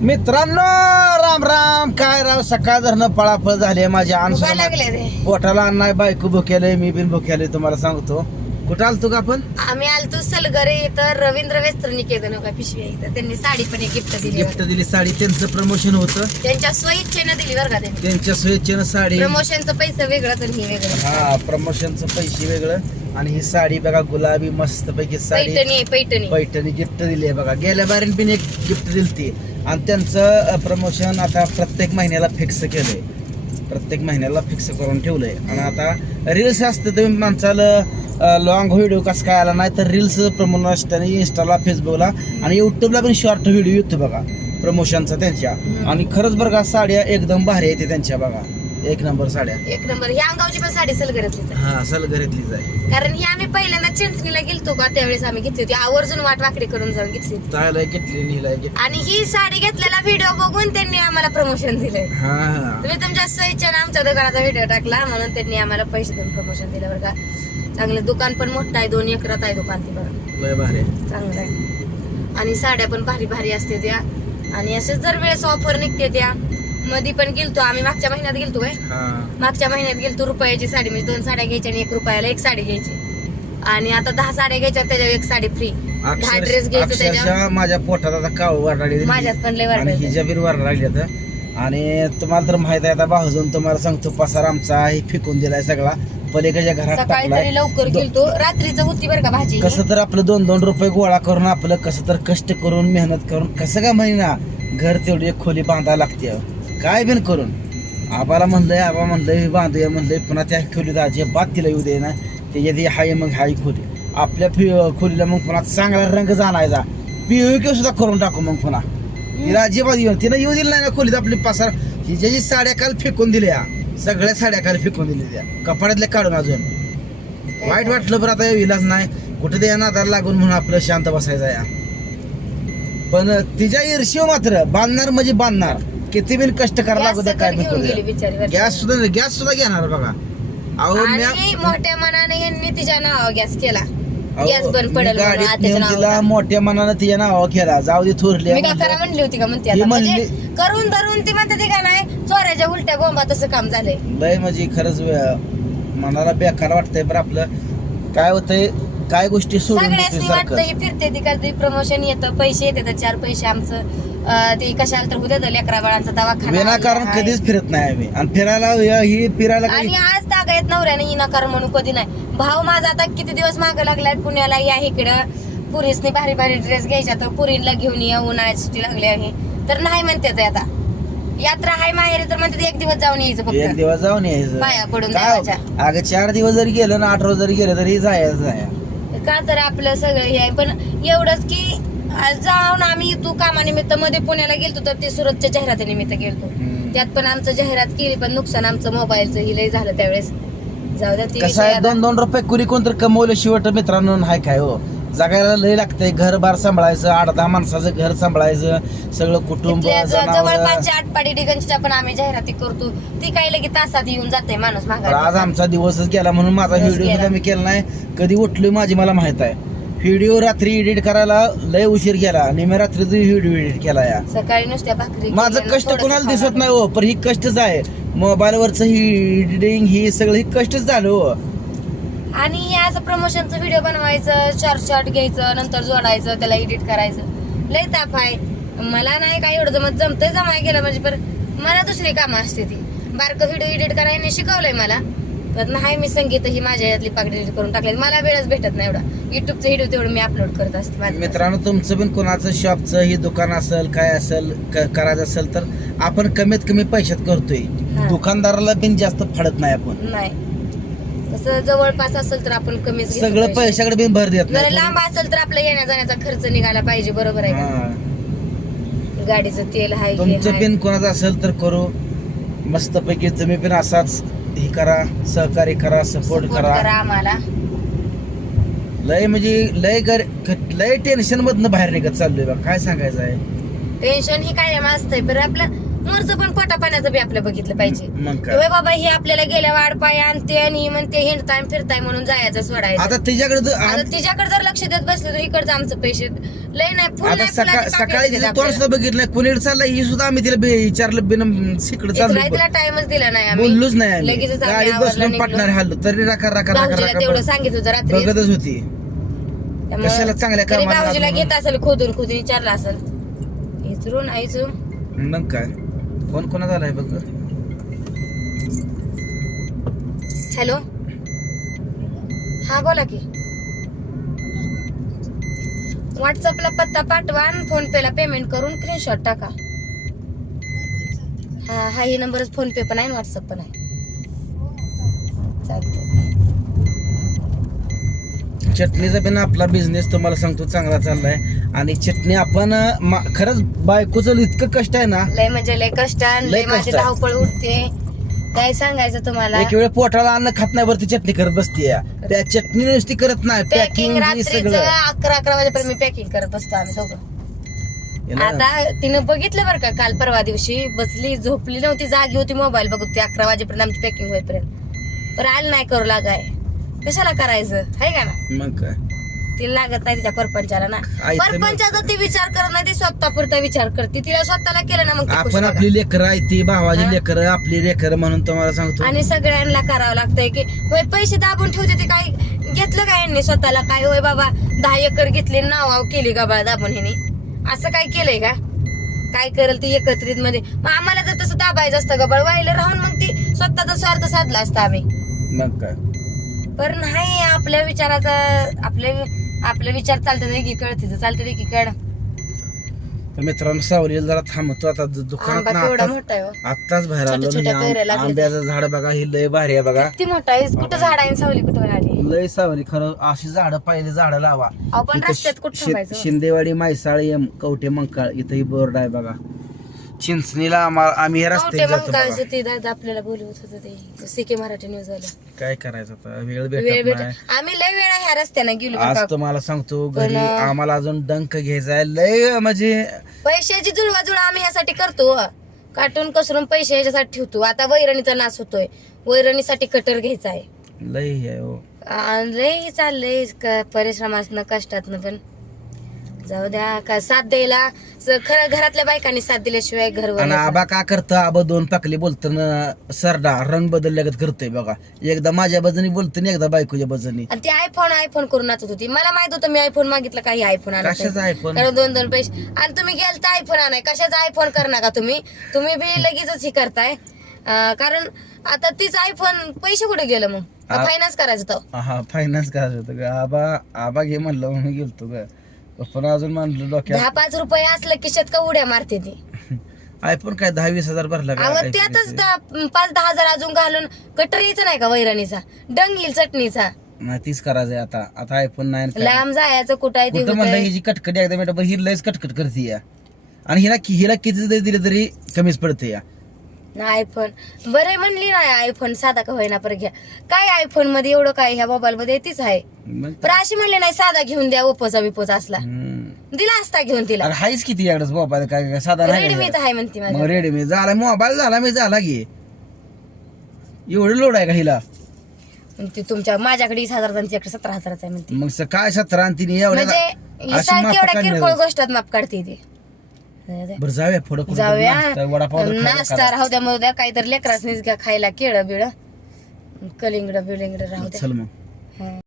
मित्रांनो राम राम. काय राव सकाळ धरणं पळापळ झाली माझ्या अन लागले रे. पोटाला अन्नाय बायको भुकेलंय मी बिन भुकेलंय तुम्हाला सांगतो. कुठं आलतो का आपण? आम्ही आलतो सलगरे इथं रवींद्र वेस्त्र निकेतन का पिशवी आहे इथं. त्यांनी साडी पण एक गिफ्ट दिली गिफ्ट दिली साडी. त्यांचं प्रमोशन होतं. त्यांच्या स्वइच्छेनं दिली बरं का त्यांनी. त्यांच्या स्वेच्छेनं साडी. प्रमोशनचं पैसे वेगळंच आणि हे वेगळं. हा प्रमोशनचं पैसे वेगळं. आणि ही साडी बघा गुलाबी मस्त पैकी साडी. पैठणी आहे पैठणी. पैठणी गिफ्ट दिली आहे बघा. गेल्या बारीन पण एक गिफ्ट दिलती. आणि त्यांचं प्रमोशन आता प्रत्येक महिन्याला फिक्स केलंय. प्रत्येक महिन्याला फिक्स करून ठेवलंय. आणि आता रील्स असतं तुम्ही माणसाला लॉंग व्हिडिओ कसं काय आला नाही तर रील्स प्रमोशन असतं इंस्टाला फेसबुकला आणि युट्यूबला पण शॉर्ट व्हिडिओ येतो बघा. प्रमोशनचा त्यांच्या. आणि खरंच बरं का साड्या एकदम भारी येते त्यांच्या बघा. एक नंबर साड्या. एक नंबर. ह्या अंगावची पण साडी सलगऱ्यातलीच आहे. हा सलगरीतलीच आहे. कारण ही आम्ही पहिल्यांदा चिंचणीला गेलतो का त्यावेळेस आम्ही घेतली होती. आवर्जून वाट वाकडी करून जाऊन घेतली होती. चायला घेतली घेतली. आणि ही साडी घेतलेला व्हिडिओ बघून त्यांनी आम्हाला प्रमोशन दिलंय. हा. हा तुम्ही तुमच्या स्वइच्छेनं आमच्या दुकानाचा व्हिडिओ टाकला म्हणून त्यांनी आम्हाला पैसे देऊन प्रमोशन दिलं बरं का. चांगलं दुकान पण मोठं आहे दोन एकरात आहे दुकान ती बरं लय भारी. आहे. चांगलं आहे. आणि साड्या पण भारी भारी असते त्या. आणि असेच जर वेळेस ऑफर निघते त्या मध्ये पण गेलतो. आम्ही मागच्या महिन्यात गेलतो काय मागच्या महिन्यात गेलतो रुपयाची साडी. म्हणजे दोन साड्या घ्यायच्या आणि एक रुपयाला एक साडी घ्यायची. आणि आता दहा साड्या घ्यायच्या त्याच्यावर एक साडी फ्री दहा ड्रेस घ्यायचं त्याच्यावर. माझ्या पोटात आता काव वाढली माझ्यात पण लय आणि वाटत हिच्या बिन वाढ लागली आता. आणि तुम्हाला तर माहीत आहे आता भाऊजून तुम्हाला सांगतो पसार आमचा हे फेकून दिलाय सगळा. पलीकडच्या घरात सकाळी तरी लवकर गेलतो. रात्रीचं होती बरं का भाजी. कसं तर आपलं दोन दोन रुपये गोळा करून आपलं कसं तर कष्ट करून मेहनत करून कसं का महिना घर तेवढी खोली बांधायला लागते. काय बिन करून? आबाला म्हणलंय आबा म्हणलंय बांधूया म्हणलंय पुन्हा त्या खोलीत अजिबात तिला येऊ दे ना. त्याच्यात हाय मग हाय खोली. आपल्या फि- खोलीला मग पुन्हा चांगला रंग जाणायचा. पीओके सुद्धा करून टाकू मग पुन्हा. तिला अजिबात येऊ तिनं येऊ दिलं नाही ना खोलीत आपली पासार. हिच्या जी साड्या काल फेकून दिल्या. सगळ्या साड्या काल फेकून दिल्या त्या. कपाड्यातल्या काढून अजून. वाईट वाटलं बरं आता इलाज नाही. कुठे ते नादाला लागून म्हणून आपलं शांत बसायचं या. पण तिच्या ईर्ष्य मात्र बांधणार म्हणजे बांधणार. किती बिन कष्ट करायला द्या काय घेऊन गेली वरती. गॅस सुद्धा गॅस सुद्धा घेणार बघा. अहो मोठ्या मनाने यांनी तिच्या नाव गॅस केला. अहो, गॅस बंद मी पडेल म्हणून गाडीत आत्याच्या नेऊन तिला नावावर. मोठ्या मनानं तिच्या नावा केला. जाऊ दे थोरली मी का करा म्हणली होती का म्हणते ही म्हणजे म्हणली- करून धरून ती म्हणते ती का नाही चोऱ्याच्या उलट्या बोंबा तसं काम झालंय. लय म्हणजे खरंच मनाला बेकार वाटतंय बरं आपलं. काय होतंय काय गोष्टी सोडून वाटतं सारखं. ही फिरते ती करते प्रमोशन येतं पैसे येते तर चार पैसे आमचं. ते कशाला तर होते लेकरा बाळांचा दवाखाना विनाकारण आहे. कधीच फिरत नाही आम्ही. आणि फिरायला ही फिरायला काही आणि आज तागा येत नवऱ्याने विनाकार म्हणून कधी नाही. भाव माझा आता किती दिवस मागे लागलाय? पुण्याला या इकडं. पुरीसनी भारी भारी ड्रेस घ्यायच्या तर पुरीला घेऊन या उन्हाळ्यात सुट्टी लागली आहे. तर नाही म्हणते ते आता. यात्रा हाय माहेरी तर म्हणते एक दिवस जाऊन यायचं एक फक्त दिवस जाऊन यायचं. पाया पडून देवाच्या. अगं चार दिवस जरी गेलं ना आठ रोज जरी गेलं तरी जायचं आहे. का तर आपलं सगळं हे आहे. पण एवढंच की आज जाऊन आम्ही तू कामानिमित्त मध्ये पुण्याला गेलतो तर ते सुरतच्या जाहिरातीनिमित्त गेलतो. त्यात पण आमचं जाहिरात केली पण नुकसान आमचं मोबाईलचं ही लय झालं त्यावेळेस. जाऊ द्या ती कसं विषय आहे आता- दोन दोन रुपये कुणी कोणतरी कमवलं शेवट मित्रांनो हाय काय हो? जगायला लय लागतंय घर बार सांभाळायचं आठ दहा माणसाचं घर सांभाळायचं सगळं कुटुंब इथल्या ज- जनावरं. जवळपासच्या आटपाडी डिगंजच्या पण आम्ही जाहिराती करतो. ती काही तासात येऊन जाते माणूस आज आमचा दिवसच गेला म्हणून माझा दिवस व्हिडिओ गेला. सुद्धा मी केला नाही कधी उठलोय माझी मला माहीत आहे. व्हिडिओ रात्री एडिट करायला लय उशीर गेला आणि मी रात्री व्हिडिओ एडिट केला या. सकाळी नुसत्या भाकरी माझं कष्ट थोडंसं कोणाला दिसत नाही हो पण ही कष्टच आहे. मोबाईल वरच ही एडिटिंग ही सगळं ही कष्टच झालं हो. आणि हे असं प्रमोशनचं व्हिडिओ बनवायचं शॉर्ट शॉर्ट घ्यायचं नंतर जोडायचं त्याला एडिट करायचं. लय ताप आहे. मला नाही काय एवढं जमत जमतंय जमाय गेलं म्हणजे पण मला दुसरी कामं असते ती. बारकं व्हिडिओ एडिट करायला शिकवलंय मला. तर नाही मी संगीत ही माझ्या यातली पाकडी करून टाकले. मला वेळच भेटत नाही एवढा. युट्यूबचं व्हिडिओ तेवढं मी अपलोड करत असते माझं. मित्रांनो तुमचं पण कोणाचं शॉपचं ही दुकान असेल काय असेल क- करायचं असेल तर आपण कमीत कमी पैशात करतोय. हा. दुकानदाराला पण जास्त फडत नाही आपण. नाही. तसं जवळपास असेल तर आपण कमीच घेतो सगळं पैसे. पैशाकडे बिन भर देत जर नाही लांब असेल तर आपला येण्या जाण्याचा खर्च निघाला पाहिजे बरोबर आहे का? हा. गाडीचं तेल आहे हे तुमचं आहे. पिन कोणाचं असेल तर करू. मस्त पैकी तुम्ही पण असाच हे करा सहकार्य करा सपोर्ट करा. आम्हाला. लय म्हणजे लय गर लय टेन्शन मधनं बाहेर निघत चाललोय बा काय सांगायचं आहे टेन्शन ही कायम असतंय. पण आपलं मोरचं पण पोटा पाण्याचं बी आपलं बघितलं पाहिजे. मग होय बाबा हे आपल्याला गेल्या वाढ पाय आणते आणि म्हणते हिंडताय फिरताय म्हणून जायचं सोडायचं. आता तिच्याकडे तर आता आम- तिच्याकडे जर लक्ष देत बसले तर इकडचं आमचं पैसे लय नाही फुल आता नाही सकाळ तोंड आपल्याला. सुद्धा बघितलं कोणी चाललंय ही सुद्धा आम्ही तिला बे- विचारलं बिन सिकडं इथं चाललो तिला टाइमच दिला नाही आम्ही. बोललोच नाही आम्ही. लगेचच आम्ही गाडीत आवरलं बसलो निघलो. पाटणार हल्लो. तरी राखा राखा राखा भाऊजीला तेवढं राखा. सांगितलं होतं रात्री. बघतच होती. त्यामुळं कशाला चांगल्या तरी कामाला भाऊजीला लागलो घेत असेल खोदून खोदून विचारलं असेल. इचरून आईचून मग काय? फोन कोणाचा आलाय बघ? हॅलो? हा बोला की. व्हॉट्सअपला पत्ता पाठवा आणि फोन पे ला पेमेंट करून स्क्रीनशॉट टाका. हा हा ही नंबरच फोन पे पण आहे व्हॉट्सअप पण आहे. चालतंय. चटणीचा पण आपला बिझनेस तुम्हाला सांगतो चांगला चाललाय. आणि चटणी आपण मा- खरंच बायकोचं इतकं कष्ट आहे ना. लय म्हणजे लय कष्ट आणि लय लय माझी कष्ट आहे. धावपळ उठते. काय सांगायचं तुम्हाला? एक वेळ पोटाला अन्न खात नाही बरं ती चटणी करत बसते त्या चटणी नुसती करत नाही पॅकिंग पॅकिंग रात्रीच सगळं. अकरा अकरा वाजेपर्यंत मी पॅकिंग करत बसतो आम्ही दोघं. याला- आता तिनं बघितलं बरं का काल परवा दिवशी बसली झोपली नव्हती जागी होती मोबाईल बघत ती अकरा वाजेपर्यंत आमची पॅकिंग होईपर्यंत. पण आलं नाही करू लागाय. कशाला करायचं? आहे का ना? मग काय? तिला लागत नाही तिच्या परपंचाला ना. आई तर मग- परपंचाचा ती विचार करत नाही ती स्वतः पुरता विचार करते. तिला स्वतःला केलं ना मग ती खुश आपण बघा. आपली लेकरं आहे ती भावाची? लेकरं आपली लेकरं म्हणून तुम्हाला सांगतो. आणि सगळ्यांना करावं लागतंय की होय पैसे दाबून ठेवते ते काय? घेतलं काय यांनी स्वतःला? काय होय बाबा दहा एकर घेतली नाव केली गबाळ दाबून ह्यानी असं काय केलंय का? काय करेल ती एकत्रित मध्ये? मग आम्हाला जर तसं दाबायचं असतं गबाळ वाहिलं राहून मग ती स्वतःचा स्वार्थ साधला असता आम्ही. मग काय? पण नाही आपल्या विचाराचा आपले आपले विचार चालतात एकीकड तिचं चालतात एकीकड तर मित्रांनो सावलीला जरा थांबतो आता दु- दुकानात आंबा केवढा मोठा आहे हो. बाहेर आलो छोट्या छोट्या कैऱ्या आं- लागल्या. आंब्याचं झाड बघा ही लय भारी आहे बघा किती मोठा आहे कुठं झाड आहे सावली कुठं आली लय सावली खरं अशी झाडं पाहिजे झाडं लावा आपण इथं रस्त्यात कुठं शि- थांबायचं? शिंदेवाडी मायसाळी एम कवठे मंकाळ इथं ही बोर्ड आहे बघा चिंचणीला आम्हा- आम्ही मोठे रस्त्याने जातो मंकाळचे बघा. ते दादा आपल्याला बोलवत होतं ते. सीके मराठी न्यूज वाले. काय करायचं आता? वेळ वेळ भेटत भेट आम्ही लय वेळा ह्या रस्त्याने गेलो आज. तुम्हाला सांगतो घरी पण, आम्हाला अजून डंक घ्यायचा आहे. लय म्हणजे पैशाची जुळवाजुळव आम्ही ह्यासाठी करतो. काटून कसरून पैसे ह्याच्यासाठी ठेवतो. आता वैरणीचा नाश होतोय. वैरणीसाठी कटर घ्यायचा आहे. लय हे आहे हो. आ, लय चाललंय क- परिश्रमासनं कष्टातनं पण. जाऊ द्या. का साथ द्यायला? स- खरं घरातल्या बायकांनी साथ दिल्याशिवाय घर आणि आबा का करतं? आबा दोन पाकली बोलताना सरडा रंग बदलल्यागत करतोय बघा. एकदा माझ्या बाजूनी बोलतो आणि एकदा बायकोच्या बाजूनी. आणि ती आयफोन आयफोन करून नाचत होती. मला माहीत होतं मी आयफोन मागितलं काही आयफोन कशाचा iPhone? कारण दोन दोन पैसे आणि तुम्ही गेल तर आयफोन आणाय. कशाचा आयफोन कर नका तुम्ही? तुम्ही बी लगेचच हे करताय. अं, कारण आता तीच आयफोन पैसे कुठे गेलं मग? आ- फायनान्स करायचं तो. हा फायनान्स करायचं होतं आबा आबा घे म्हणलं म्हणून गेलतो ग. पण अजून म्हणलं दहा डोक्यात पाच रुपये असलं का उड्या मारते ती. आयफोन काय दहा वीस हजार भरला का? अहो त्यातच? दहा- पाच दहा हजार अजून घालून कटर यायचा नाही का वैरणीचा? डंगील चटणीचा. नाही तीच करायचंय आता. आता आयफोन नाही लांब जायचं कुठं आहे ते कुठं म्हणलं होतंय. हिची कटकट एकदा मिनिट ही लयच कटकट करते या. आणि हिला हिला किती जरी दिलं तरी कमीच पडते या. आयफोन बरे म्हणली नाही आयफोन साधा का होईना पर घ्या. काय आयफोनमध्ये एवढं काय ह्या मोबाईल मध्ये तीच आहे? मग पण अशी म्हणले नाही साधा घेऊन द्या ओप्पोचा बिपोचा असला. हम्म. दिला असता घेऊन तिला. अरे हायच किती याकडे मोबाईल काय काय साधा रेडमीचा आहे म्हणते मग रेडमी झाला मोबाईल झाला मी झाला की. एवढं लोड आहे का हिला? ती तुमच्या माझ्याकडे वीस हजार तिच्याकडे सतरा हजाराचा आहे म्हणते. मग स- काय सतरा आणि तिने एवढ्या म्हणजे अशी सारखी मापं एवढ्या काढण्यात किरकोळ आली. गोष्टात माप काढते ती. बरं जाऊया पुढं कुठं जाऊया. नाश्ता, वडापाव तर खायला नाश्ता करा. राहू द्या मग द्या काहीतरी लेकराच घ्या खायला केळं बिळ. कलिंगड बिलिंगड राहू द्या. चल मग. हं.